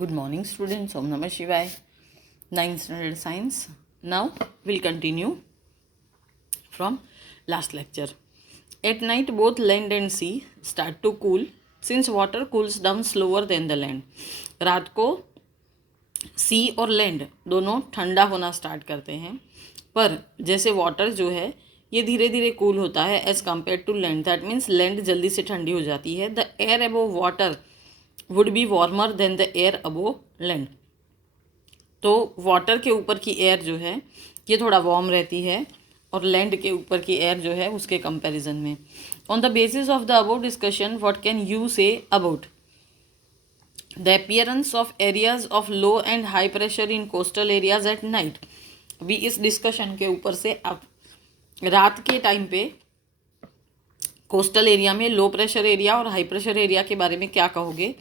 Good morning, students. Om Namah Shivaya. 9th standard science. Now we'll continue from last lecture. At night, both land and sea start to cool since water cools down slower than the land. रात को सी और land दोनों ठंडा होना start करते हैं, पर जैसे वाटर जो है ये धीरे धीरे कूल होता है as compare to land. That means land जल्दी से ठंडी हो जाती है. The air above water would be warmer than the air above land. तो वाटर के ऊपर की एयर जो है ये थोड़ा वार्म रहती है और लैंड के ऊपर की एयर जो है उसके कंपैरिजन में. On the basis of the above discussion what can you say about the appearance of areas of low and high pressure in coastal areas at night. अभी इस डिस्कशन के ऊपर से आप रात के टाइम पे कोस्टल एरिया में लो प्रेशर एरिया और हाई प्रेशर एरिया के बारे में क्या कहोगे.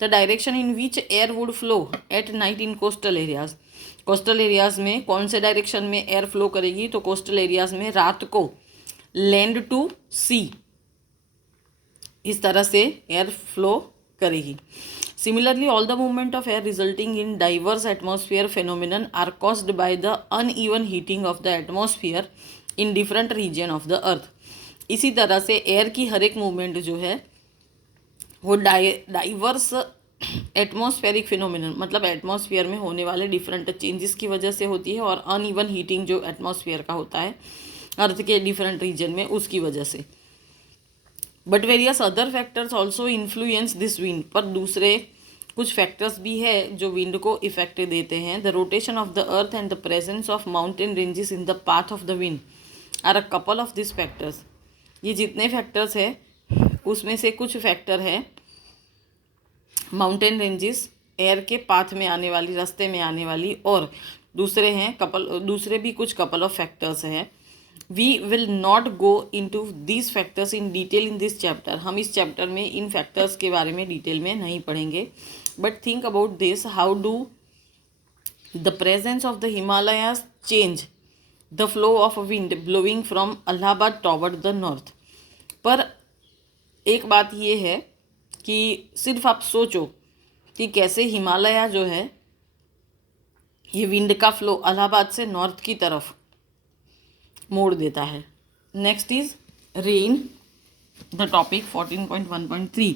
The direction in which air would flow at night in coastal areas. Coastal areas में कौन से डायरेक्शन में एयर फ्लो करेगी, तो कोस्टल एरियाज में रात को लैंड टू सी इस तरह से एयर फ्लो करेगी. Similarly, all the movement of air resulting in diverse atmosphere phenomenon are caused by the uneven heating of the atmosphere in different region of the earth. इसी तरह से एयर की हर एक movement जो है वो डाइवर्स एटमॉस्फेरिक फिनोमिनन मतलब atmosphere में होने वाले डिफरेंट चेंजेस की वजह से होती है और अनइवन हीटिंग जो एटमॉस्फेयर का होता है अर्थ के डिफरेंट रीजन में उसकी वजह से. But various other factors also influence this wind. पर दूसरे कुछ फैक्टर्स भी है जो विंड को इफेक्ट देते हैं. The rotation of the earth and the presence of mountain ranges in the path of the wind are a couple of this factors. ये जितने फैक्टर्स है उसमें से कुछ फैक्टर है माउंटेन रेंजेस एयर के पाथ में आने वाली रास्ते में आने वाली, और दूसरे भी कुछ कपल ऑफ फैक्टर्स हैं. We will not go into these factors in detail in this chapter. हम इस चैप्टर में इन फैक्टर्स के बारे में डिटेल में नहीं पढ़ेंगे. But think about this, how do the presence of the Himalayas change the flow of wind blowing from Allahabad toward the north. पर एक बात ये है कि सिर्फ आप सोचो कि कैसे हिमालय जो है ये विंड का फ्लो अलाहाबाद से नॉर्थ की तरफ मोड़ देता है. Next is rain, the topic 14.1.3.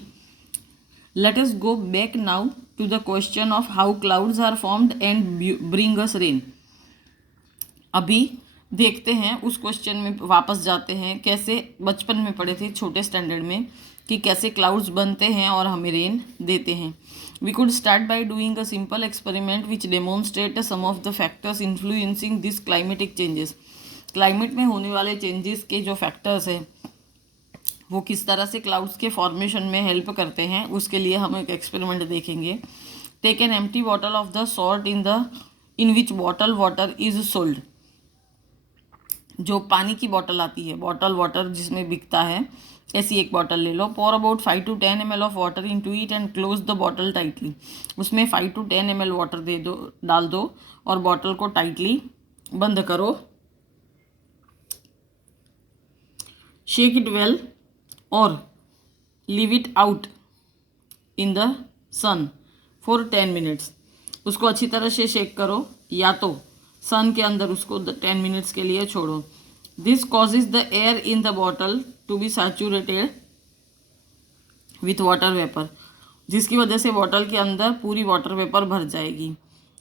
Let us go back now to the question of how clouds are formed and bring us rain. अभी देखते हैं उस क्वेश्चन में वापस जाते हैं, कैसे बचपन में पढ़े थे छोटे स्टैंडर्ड में कि कैसे क्लाउड्स बनते हैं और हमें रेन देते हैं. We could start by doing a simple experiment which demonstrate some of the factors influencing this climatic changes. Climate में होने वाले चेंजेस के जो फैक्टर्स हैं वो किस तरह से क्लाउड्स के फॉर्मेशन में हेल्प करते हैं, उसके लिए हम एक एक्सपेरिमेंट देखेंगे. Take an empty bottle of the sort in which bottle water is sold. जो पानी की बॉटल आती है, बॉटल वाटर जिसमें बिकता है, ऐसी एक बॉटल ले लो. Pour about 5 to 10 ml of water into it and close the bottle tightly. उसमें 5 to 10 ml वाटर डाल दो और बॉटल को टाइटली बंद करो. शेक इट वेल और leave it out in the sun for 10 minutes. उसको अच्छी तरह से शेक करो या तो सन के अंदर उसको 10 minutes के लिए छोड़ो. This causes the air in the bottle to be saturated with water vapour, जिसकी वजह से बॉटल के अंदर पूरी वाटर वेपर भर जाएगी.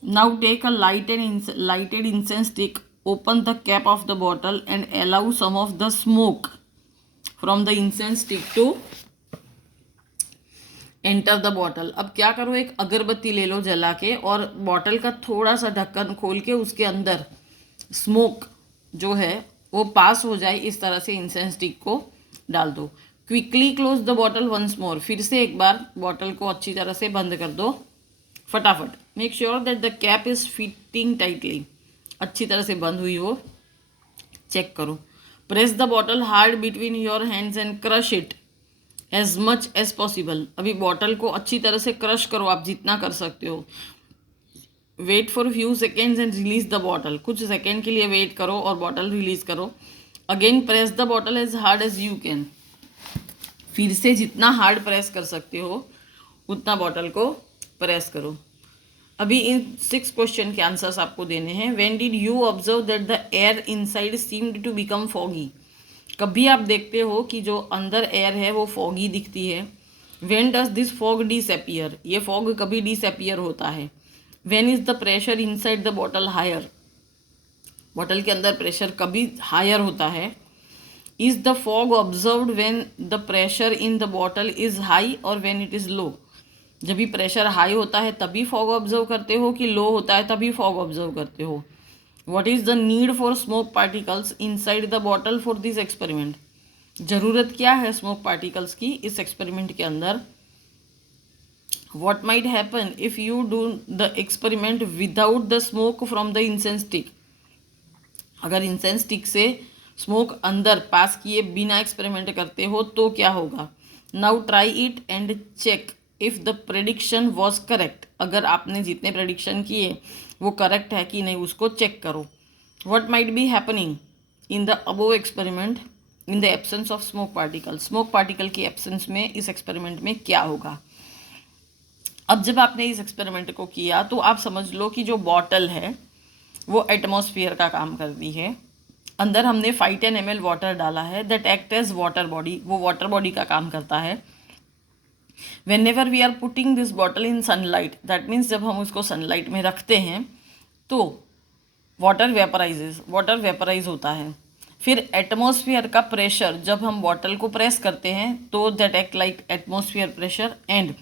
Now take a lighted incense stick, open the cap of the bottle and allow some of the smoke from the incense stick to enter the bottle. अब क्या करो, एक अगरबत्ती ले लो जला के और बॉटल का थोड़ा सा ढक्कन खोल के उसके अंदर स्मोक जो है वो पास हो जाए, इस तरह से इंसेंस स्टिक को डाल दो. Quickly close the bottle once more. फिर से एक बार बॉटल को अच्छी तरह से बंद कर दो फटाफट. Make sure that the cap is fitting tightly. अच्छी तरह से बंद हुई हो चेक करो. Press the bottle hard between your hands and crush it as much as possible. अभी बॉटल को अच्छी तरह से क्रश करो, आप जितना कर सकते हो. Wait for few seconds and release the bottle. कुछ सेकेंड के लिए वेट करो और बॉटल रिलीज करो. Again press the bottle as hard as you can. फिर से जितना हार्ड प्रेस कर सकते हो उतना बॉटल को प्रेस करो. अभी इन 6 क्वेश्चन के आंसर्स आपको देने हैं. When did you observe that the air inside seemed to become foggy? कभी आप देखते हो कि जो अंदर एयर है वो फॉगी दिखती है. When does this fog disappear? ये फॉग कभी डिसअपियर होता है. When is the pressure inside the bottle higher? Bottle के अंदर प्रेशर कभी हायर होता है. Is the fog observed when the pressure in the bottle is high और व्हेन इट इज लो? जब भी प्रेशर हाई होता है तभी फॉग ऑब्जर्व करते हो कि लो होता है तभी फॉग ऑब्जर्व करते हो? What is the need for smoke particles inside the bottle for this experiment? जरूरत क्या है स्मोक पार्टिकल्स की इस एक्सपेरिमेंट के अंदर? What might happen if you do the experiment without the smoke from the incense stick? अगर incense stick से smoke अंदर पास किए बिना एक्सपेरिमेंट करते हो तो क्या होगा? Now try it and check if the prediction was correct. अगर आपने जितने प्रेडिक्शन किए वो करेक्ट है कि नहीं उसको चेक करो. What might be happening in the above experiment in the absence of smoke particle? Smoke particle की एब्सेंस में इस एक्सपेरिमेंट में क्या होगा? अब जब आपने इस एक्सपेरिमेंट को किया तो आप समझ लो कि जो बॉटल है वो एटमॉस्फेयर का काम करती है. अंदर हमने 510 ml वाटर डाला है. That act as water body. वो वाटर बॉडी का काम करता है. Whenever we are putting this bottle in sunlight, that means जब हम उसको सनलाइट में रखते हैं तो वाटर वेपराइज होता है. फिर एटमॉस्फेयर का प्रेशर जब हम बॉटल को प्रेस करते हैं तो that act like atmosphere pressure. And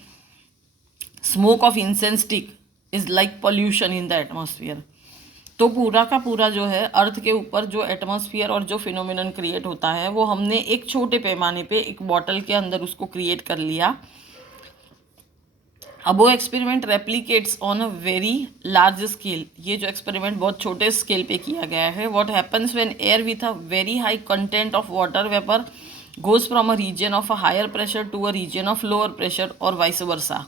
smoke of incense stick is like pollution in the atmosphere. तो पूरा का पूरा जो है अर्थ के ऊपर जो एटमॉस्फेयर और जो फिनोमिनन क्रिएट होता है वो हमने एक छोटे पैमाने पे एक बॉटल के अंदर उसको क्रिएट कर लिया. अब वो experiment replicates on a very large scale. ये जो एक्सपेरिमेंट बहुत छोटे स्केल पे किया गया है. What happens when air with a very high content of water vapour goes from a region of a higher pressure to a region of lower pressure और vice versa?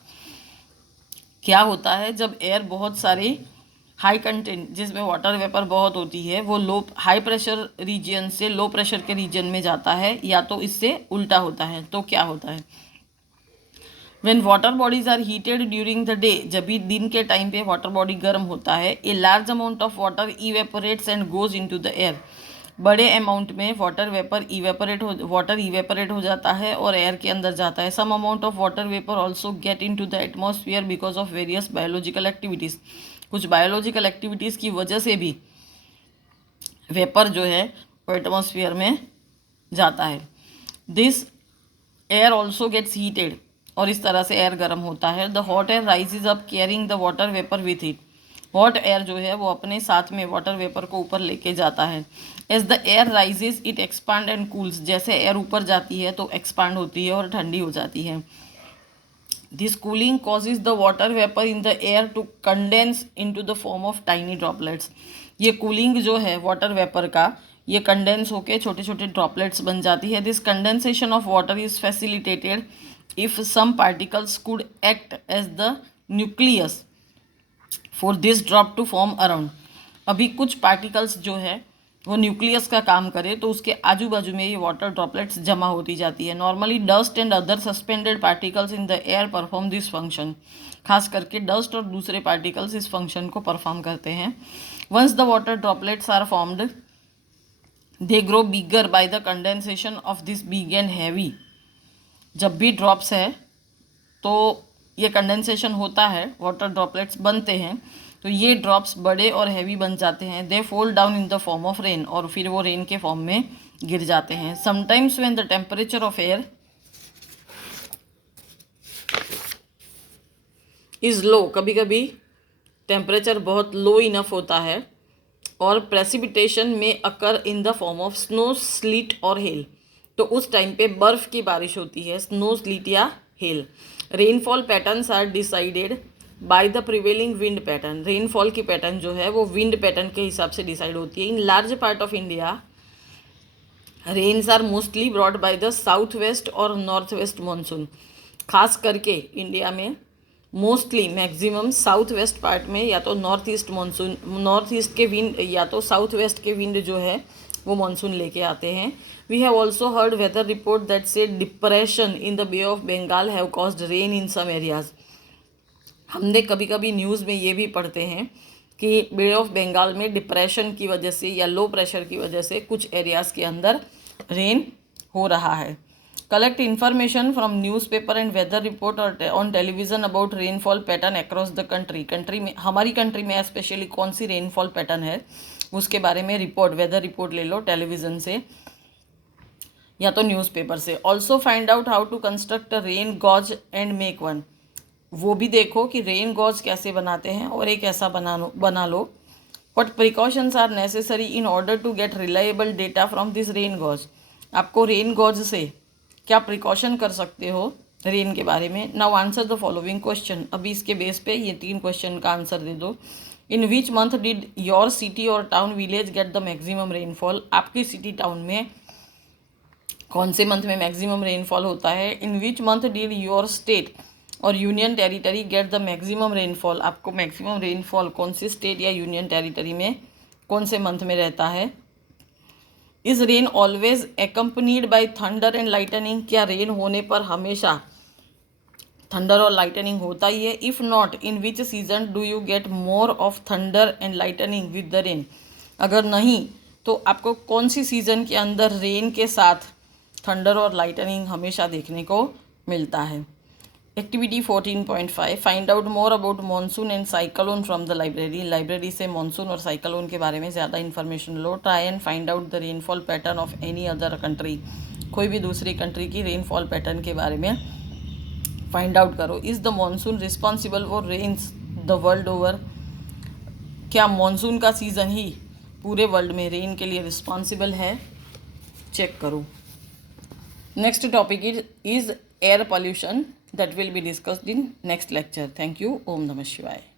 क्या होता है जब एयर बहुत सारे हाई कंटेंट जिसमें water vapour बहुत होती है वो लो हाई प्रेशर रीजन से लो प्रेशर के रीजन में जाता है या तो इससे उल्टा होता है? तो क्या होता है? When water bodies are heated during the day, जब भी दिन के टाइम पे वाटर बॉडी गर्म होता है, a large amount of water evaporates and goes into the air. बड़े अमाउंट में वाटर इवेपोरेट हो जाता है और एयर के अंदर जाता है. Some amount of water vapour also get in to the atmosphere because of various biological activities. कुछ बायोलॉजिकल एक्टिविटीज़ की वजह से भी वेपर जो है वो एटमॉस्फेयर में जाता है. This air also gets heated. और इस तरह से एयर गर्म होता है. The hot air rises up carrying the water vapour with it. Hot air जो है वो अपने साथ में वाटर वेपर को ऊपर लेके जाता है. As the air rises it expand and cools. जैसे एयर ऊपर जाती है तो एक्सपांड होती है और ठंडी हो जाती है. This cooling causes the water vapour in the air to condense into the form of tiny droplets. ये कूलिंग जो है वाटर वेपर का ये कंडेंस होके छोटे छोटे ड्रॉपलेट्स बन जाती है. This condensation of water is facilitated if some particles could act as the nucleus for this drop to form around. अभी कुछ पार्टिकल्स जो है वो न्यूक्लियस का काम करे तो उसके आजू बाजू में ये वाटर ड्रॉपलेट्स जमा होती जाती है. Normally dust and other suspended particles in the air perform this function. खास करके डस्ट और दूसरे पार्टिकल्स इस फंक्शन को परफॉर्म करते हैं. Once the water droplets are formed they grow bigger by the condensation of this big and heavy. जब भी ड्रॉप्स है तो ये कंडेंसेशन होता है, वाटर ड्रॉपलेट्स बनते हैं तो ये ड्रॉप्स बड़े और हैवी बन जाते हैं. They fall down in the form of rain. और फिर वो रेन के फॉर्म में गिर जाते हैं. Sometimes when the temperature of air is low. कभी कभी टेम्परेचर बहुत लो इनफ होता है और प्रेसिपिटेशन में occur in the form of snow, sleet और हेल. तो उस टाइम पे बर्फ़ की बारिश होती है, स्नो, स्लीट या hail. Rainfall patterns are decided by the prevailing wind pattern. Rainfall की पैटर्न जो है वो विंड पैटर्न के हिसाब से डिसाइड होती है. In large part of India rains are mostly brought by the south west और नॉर्थ वेस्ट मानसून. खास करके इंडिया में mostly maximum south west part में या तो north east monsoon, north east के विंड या तो साउथ वेस्ट के विंड जो है वो मानसून लेके आते हैं. We have also heard weather report that say depression in the bay of Bengal have caused rain in some areas. हमने कभी कभी न्यूज़ में ये भी पढ़ते हैं कि बे ऑफ बंगाल में डिप्रेशन की वजह से या लो प्रेशर की वजह से कुछ एरियाज़ के अंदर रेन हो रहा है। Collect information from newspaper and weather report और on television about rainfall pattern across the country में, हमारी कंट्री में स्पेशली कौन सी रेनफॉल पैटर्न है उसके बारे में रिपोर्ट, वेदर रिपोर्ट ले लो टेलीविज़न से या तो न्यूज़पेपर से। Also find out how to construct a rain gauge and make one, वो भी देखो कि रेन गॉज कैसे बनाते हैं और एक ऐसा बना लो। What precautions are necessary in order to get reliable data from this rain gauge, आपको रेन गॉज से क्या प्रिकॉशन कर सकते हो रेन के बारे में। Now answer the following question, अभी इसके बेस पे ये 3 क्वेश्चन का आंसर दे दो। In which month did your city और town village get the maximum rainfall, आपकी सिटी टाउन में कौन से मंथ में मैक्सिमम रेनफॉल होता है। In which month did your state और union territory get the maximum rainfall, आपको मैक्सिमम रेनफॉल कौन सी स्टेट या यूनियन टेरिटरी में कौन से मंथ में रहता है। Is rain always accompanied by thunder and lightning, क्या रेन होने पर हमेशा थंडर और लाइटनिंग होता ही है। If not, in which season do you get more of thunder and lightning with the rain, अगर नहीं तो आपको कौन सी सीज़न के अंदर रेन के साथ थंडर और लाइटनिंग हमेशा देखने को मिलता है। Activity 14.5, find out more about monsoon and cyclone from the library, library से मानसून और साइक्लोन के बारे में ज़्यादा information low. Try and find out the rainfall pattern of any other country, कोई भी दूसरी कंट्री की रेनफॉल पैटर्न के बारे में फाइंड आउट करो। Is the monsoon responsible for rains the world over, क्या मानसून का सीज़न ही पूरे वर्ल्ड में रेन के लिए रिस्पॉन्सिबल है, चेक करो। Next topic is air pollution, that will be discussed in next lecture. Thank you. Om Namah Shivaya.